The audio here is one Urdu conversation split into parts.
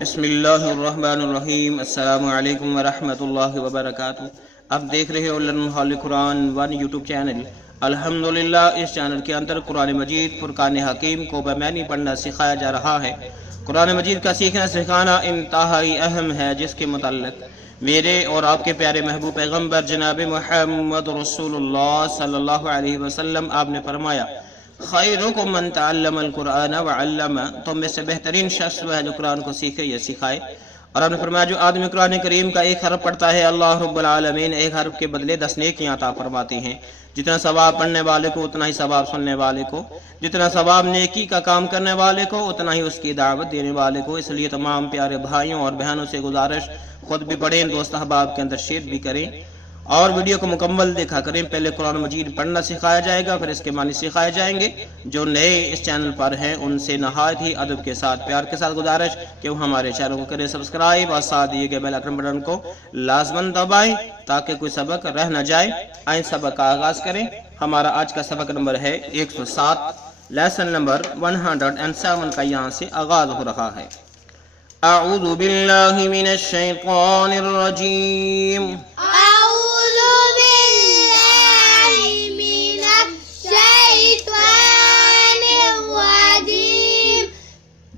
بسم اللہ الرحمن الرحیم۔ السلام علیکم ورحمۃ اللہ وبرکاتہ۔ آپ دیکھ رہے ہو لرن ہال قرآن 1 یوٹیوب چینل۔ الحمدللہ اس چینل کے اندر قرآن مجید فرقان حکیم کو بمعنی پڑھنا سکھایا جا رہا ہے۔ قرآن مجید کا سیکھنا سکھانا انتہائی اہم ہے، جس کے متعلق میرے اور آپ کے پیارے محبوب پیغمبر جناب محمد رسول اللہ صلی اللہ علیہ وسلم آپ نے فرمایا، خیرکم من تعلم القرآن وعلم، تم میں سے بہترین شخص وہ ہے جو قرآن کو سیکھے یا سکھائے۔ اور آپ نے فرمایا جو آدمی قرآن کریم کا ایک حرف پڑھتا ہے، اللہ رب العالمین ایک حرف کے بدلے 10 نیکیاں عطا فرماتے ہیں۔ جتنا ثواب پڑھنے والے کو اتنا ہی ثواب سننے والے کو، جتنا ثواب نیکی کا کام کرنے والے کو اتنا ہی اس کی دعوت دینے والے کو۔ اس لیے تمام پیارے بھائیوں اور بہنوں سے گزارش، خود بھی پڑھیں، دوست احباب کے اندر شیئر بھی کریں اور ویڈیو کو مکمل دیکھا کریں۔ پہلے قرآن مجید پڑھنا سکھایا جائے گا، پھر اس کے معنی سکھائے جائیں گے۔ جو نئے اس چینل پر ہیں ان سے نہایت ہی ادب کے ساتھ، پیار کے ساتھ گزارش کہ وہ ہمارے چینل کو کریں سبسکرائب اور ساتھ دیے گئے بیل آئیکن بٹن کو لازماً دبائیں تاکہ کوئی سبق رہ نہ جائے۔ آئیں سبق کا آغاز کریں۔ ہمارا آج کا سبق نمبر ہے 107، لیسن نمبر 107 کا یہاں سے آغاز ہو رہا ہے۔ اعوذ باللہ من الشیطان الرجیم،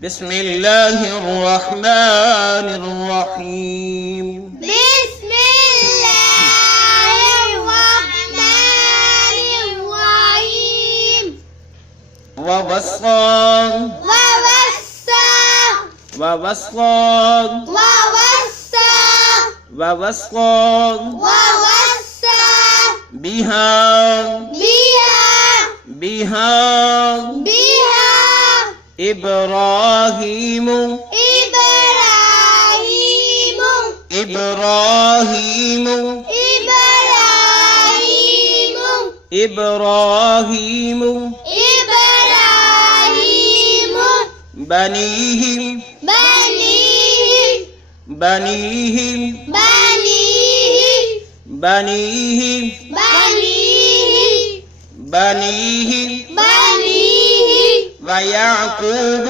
بسم اللہ الرحمن الرحیم، بسم اللہ الرحمن الرحیم، ووصى ووصى ووصى بها إبراهيم بنيه ويعقوب۔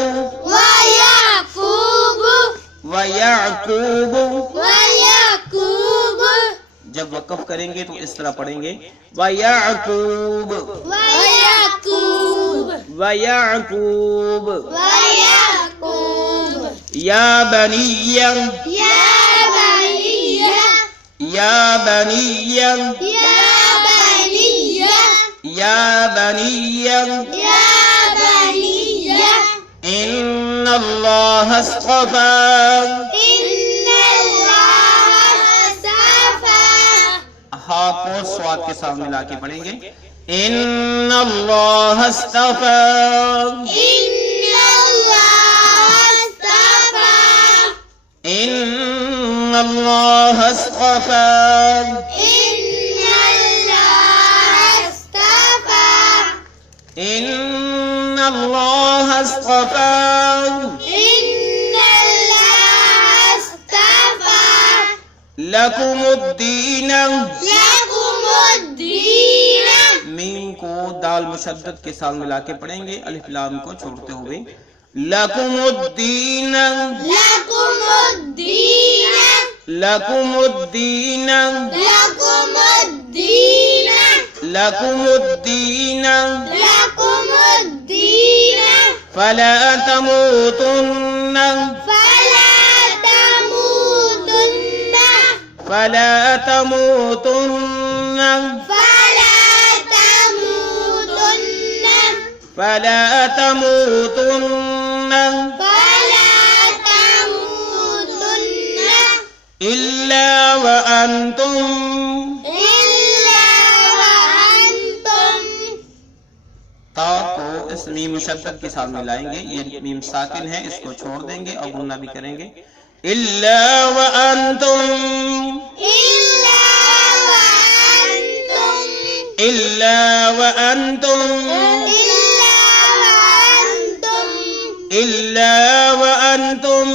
جب وقف کریں گے تو اس طرح پڑھیں گے، ويعقوب یا بنی ان اللہ اصطفى، ہاں کو سواد کے ساتھ ملا کے پڑھیں گے، ان اللہ اصطفى، ان اللہ اصطفى، ان اللہ اصطفى لکم الدین، میم کو دال مشدد کے ساتھ ملا کے پڑھیں گے، الف لام کو چھوڑتے ہوئے، لکم الدین، لکم الدین، لکم الدین، فلا تموتن، فلا تموتن، فلا تموتن الا وانتم، تا کو اس میم مشدد کے ساتھ ملائیں گے، یہ میم ساکن ہے، اس کو چھوڑ دیں گے اور غنہ بھی کریں گے، الا وانتم، الا وانتم، الا وانتم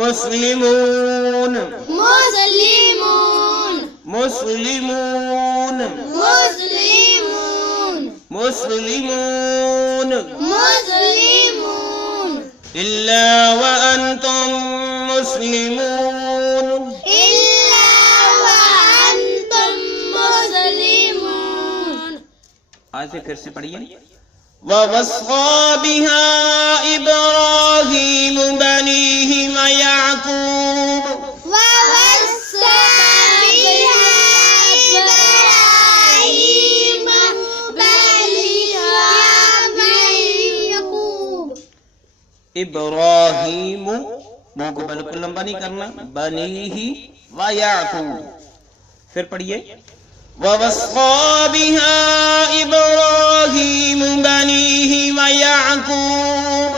مسلمون، مسلمون، مسلمون، مسلمون، مسلمون، إلا وأنتم مسلمون إلا وأنتم مسلمون. آج سے پھر سے پڑھیے. وَوَصَّى بِهَا إِبْرَاهِيمُ بَنِيهِ وَيَعْقُوبُ ووصى بها إبراهيم بنيه ويعقوب. ابراہیم منہ کو بالکل لمبا نہیں کرنا. بنیہ ویعقوب. پھر پڑھیے. وَوَصَّى بِهَا إِبْرَاهِيمُ بَنِيهِ وَيَعْقُوبُ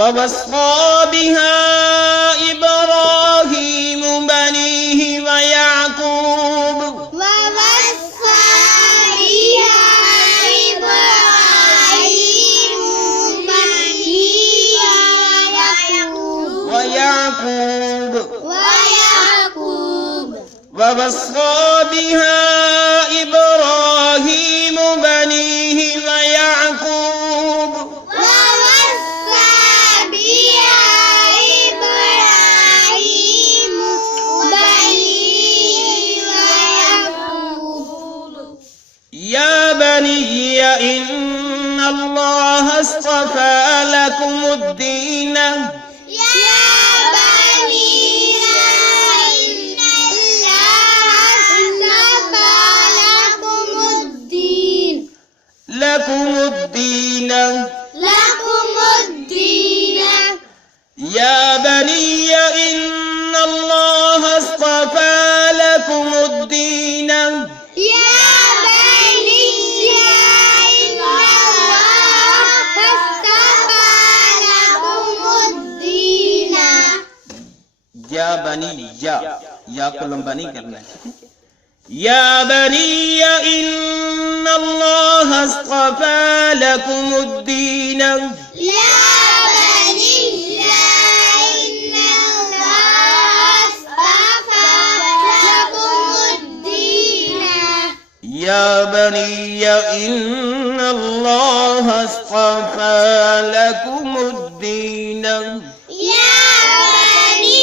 ووصى بها إبراهيم بنيه ويعقوب. وَوَصَّى بِهَا إِبْرَاهِيمُ بَنِيهِ وَيَعْقُوبُ ووصى بها إبراهيم بنيه وَيَعْقُوبُ ويعقوب. وَوَصَّى بِهَا إِبْرَاهِيمُ بَنِيهِ وَيَعْقُوبُ ووصى بها إبراهيم بنيه ويعقوب. يا بني إن الله اصطفى لكم الدين يا بني إن الله اصطفى لكم الدين يا بني إن الله اصطفى لكم الدين يا بني إن الله اصطفى لكم الدين. یا بنی یا کو لمبا نہیں کرنا ہے. یا بنی ان اللہ اصطفى لكم الدین يا بني إن الله اصطفى لكم الدين. یا بنی ان اللہ اصطفى لكم الدین يا بني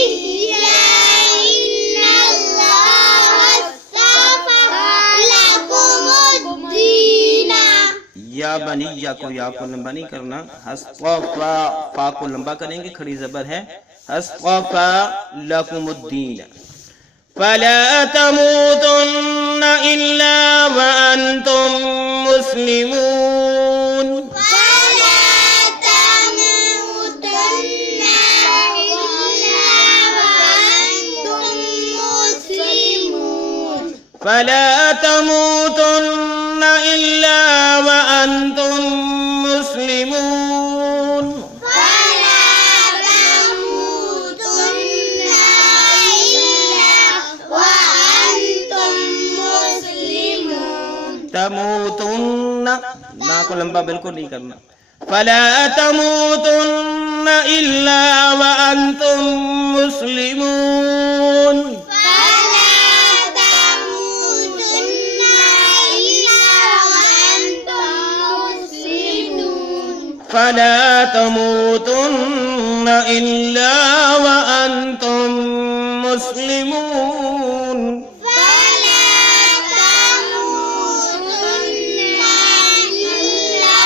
إن الله اصطفى لكم الدين. یا بنی یا کو لمبا نہیں کرنا. اصطفى فا کو لمبا کریں گے, کھڑی زبر ہے. اصطفى لكم الدین فلا تموتن الا وانتم مسلمون فلا تموتن إلا وأنتم مسلمون. فلا تموتن الا وانتم مسلمون فلا تموتن إلا وأنتم مسلمون. تموتن نا کو لمبا بالکل نہیں کرنا. فلا تموتن الا وانتم مسلمون فلا تموتن إلا وأنتم مسلمون. فلا تموتن الا وانتم مسلمون فلا تموتن إلا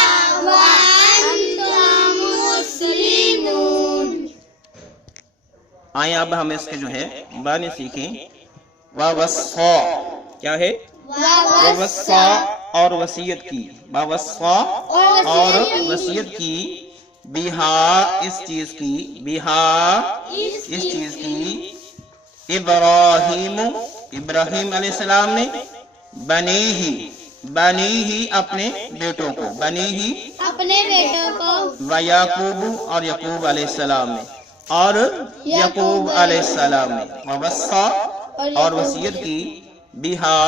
وأنتم مسلمون. آئیں اب ہم اس کے جو ہے معنی سیکھیں. وَوَصَّى کیا ہے؟ وَوَصَّى اور وصیت کی. وَوَصَّى اور وصیت کی. بِہا اس چیز کی. بِہا اس چیز کی. ابراہیم علیہ السلام نے. بنیہ اپنے بیٹوں کو. بنیہ اپنے بیٹوں کو. ویعقوب اور یعقوب علیہ السلام نے. اور یعقوب علیہ السلام نے. ووصّى اور وصیت کی. بہا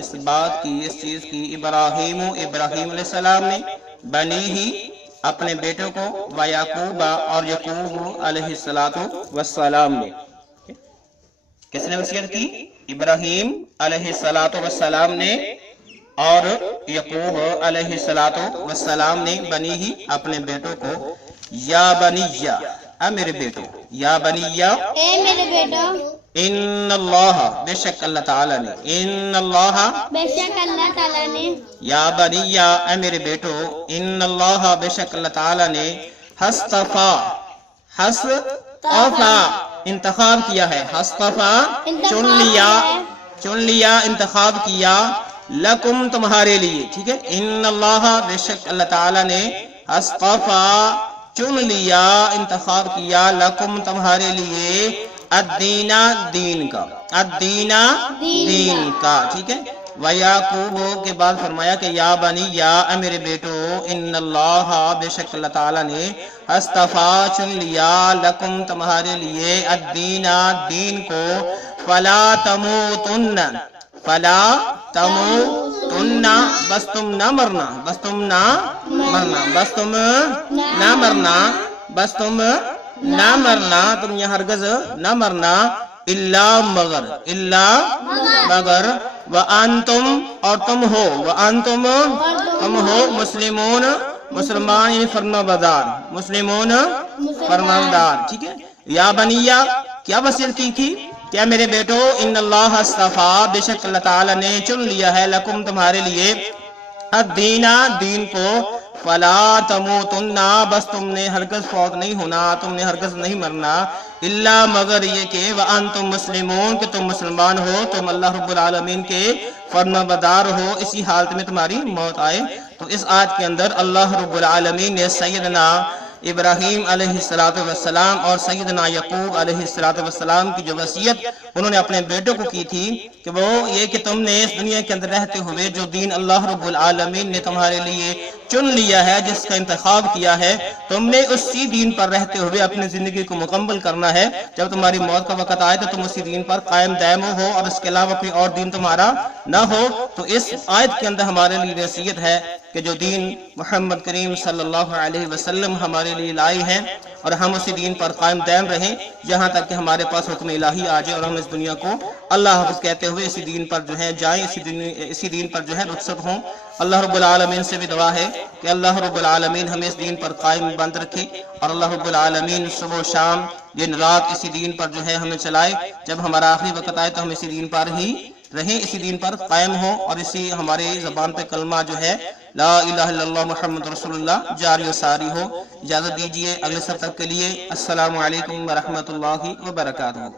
اس بات کی اس چیز کی. ابراہیم علیہ السلام نے. بنیہ اپنے بیٹوں کو. ویعقوب اور یعقوب علیہ السلام نے. کس نے وصیت کی؟ ابراہیم علیہ السلام نے اور یعقوب علیہ السلام نے بنی ہی اپنے بیٹوں کو یا بنیہ اے میرے بیٹو، یا بنیہ اے میرے بیٹو، ان اللہ بے شک اللہ تعالیٰ نے، ان اللہ بے شک اللہ تعالیٰ نے، یا بنیہ اے میرے بیٹو، ان اللہ بے شک اللہ تعالیٰ نے حصطفا انتخاب کیا ہے، حصطفا چن لیا انتخاب کیا، لکم تمہارے لیے، ٹھیک ہے، ان اللہ بے شک اللہ تعالیٰ نے حصطفا چن لیا انتخاب کیا، لکم تمہارے لیے، الدینہ دین کا، الدینہ دین کا، ٹھیک ہے۔ وَيَعْقُوبُ کے بعد فرمایا کہ یا بنی یا اے میرے بیٹو، ان اللہ بے شک اللہ تعالیٰ نے حصطفا چن لیا، لکم تمہارے لیے، الدینہ دین کو، فلا تموتن بس تم نہ مرنا، بس تم نہ مرنا، تم یہ ہرگز نہ مرنا، الا مگر وانتم اور تم ہو مسلمون، مسلمان یعنی فرمانبردار، مسلمون فرمانبردار، ٹھیک ہے۔ یا بنیہ کیا وصیت کی تھی؟ کیا میرے بیٹو، ان اللہ اصطفا بے شک اللہ تعالیٰ نے چن لیا ہے، لکم تمہارے لیے، الدینہ دین کو، فلا تموتن بس تم نے ہرگز فوت نہیں ہونا، تم نے ہرگز نہیں مرنا، الا مگر یہ کہ وانتم مسلمون کہ تم مسلمان ہو، تم اللہ رب العالمین کے فرمانبردار ہو، اسی حالت میں تمہاری موت آئے۔ تو اس آیت کے اندر اللہ رب العالمین نے سیدنا ابراہیم علیہ السلام اور سیدنا یعقوب علیہ السلام کی جو وصیت انہوں نے اپنے بیٹوں کو کی تھی کہ وہ یہ کہ تم نے اس دنیا کے اندر رہتے ہوئے جو دین اللہ رب العالمین نے تمہارے لیے چن لیا ہے، جس کا انتخاب کیا ہے، تم نے اسی دین پر رہتے ہوئے اپنی زندگی کو مکمل کرنا ہے۔ جب تمہاری موت کا وقت آئے تو تم اسی دین پر قائم دائم ہو اور اس کے علاوہ کوئی اور دین تمہارا نہ ہو۔ تو اس آیت کے اندر ہمارے لیے نصیحت ہے کہ جو دین محمد کریم صلی اللہ علیہ وسلم ہمارے لیے لائے ہیں اور ہم اسی دین پر قائم دائم رہیں جہاں تک کہ ہمارے پاس حکم الہی آ جائے اور ہم اس دنیا کو اللہ حافظ کہتے ہوئے اسی دین پر جو ہے جائیں، اسی دن پر جو ہے رخصت ہوں۔ اللہ رب العالمین سے بھی دعا ہے کہ اللہ رب العالمین ہمیں اس دین پر قائم بند رکھے اور اللہ رب العالمین صبح و شام دن رات اسی دین پر جو ہے ہمیں چلائے۔ جب ہمارا آخری وقت آئے تو ہم اسی دین پر ہی رہیں، اسی دین پر قائم ہوں اور اسی ہماری زبان پہ کلمہ جو ہے لا الہ الا اللہ محمد رسول اللہ جاری و ساری ہو۔ اجازت دیجیے اگلے سبق کے لیے۔ السلام علیکم ورحمۃ اللہ وبرکاتہ۔